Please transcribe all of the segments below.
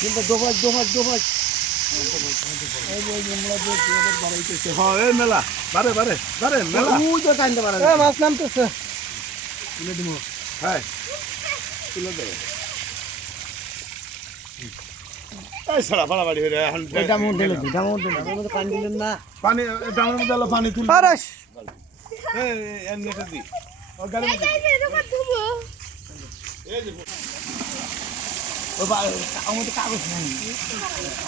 কিন্তু দোবাজ এই মেলা বারে মেলা তো টাইনতে পারে মাছ নামতেছে তুলে দিব হ্যাঁ তুলে দেবে এই সারা বাড়াবাড়ি হয়ে এখন ডামন দিলে পানি দিলেন না পানি ডামের মধ্যে পানি তুলে আরে এই এমনিটা দি ও গাড়ি আমাদের কাগজ নাই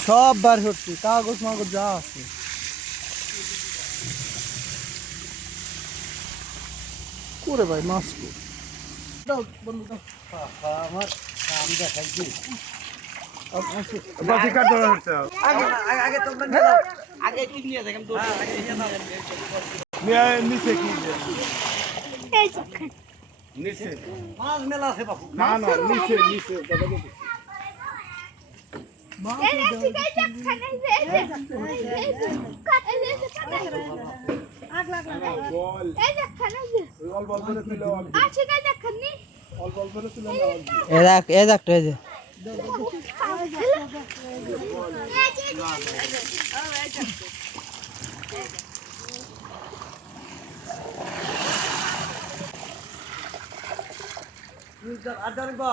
সব বার হচ্ছে কাগজ মাগজ যা আছে করে ভাই মাছ দাও বন্ধু দাও আমার কাম দেখাইছি বাকি কাট হচ্ছে আগে তোমরা নিয়ে যাও আগে ঠিক নিয়ে যাও তো আগে নিয়ে নিচে কি এই নিচে মাছ মেলা আছে বাবু না নিচে দাদা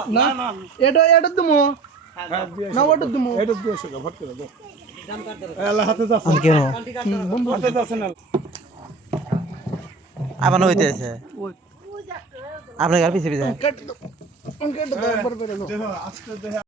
না এটা তুমি না ওটা তুমি এটা দিয়েছো ভোট করে দাও আল্লাহ হাতে যাচ্ছে কেন বন্ধু হাতে যাচ্ছে না আবার হইতেছে আপনার পিছে পিছে কেটে দাও আজকে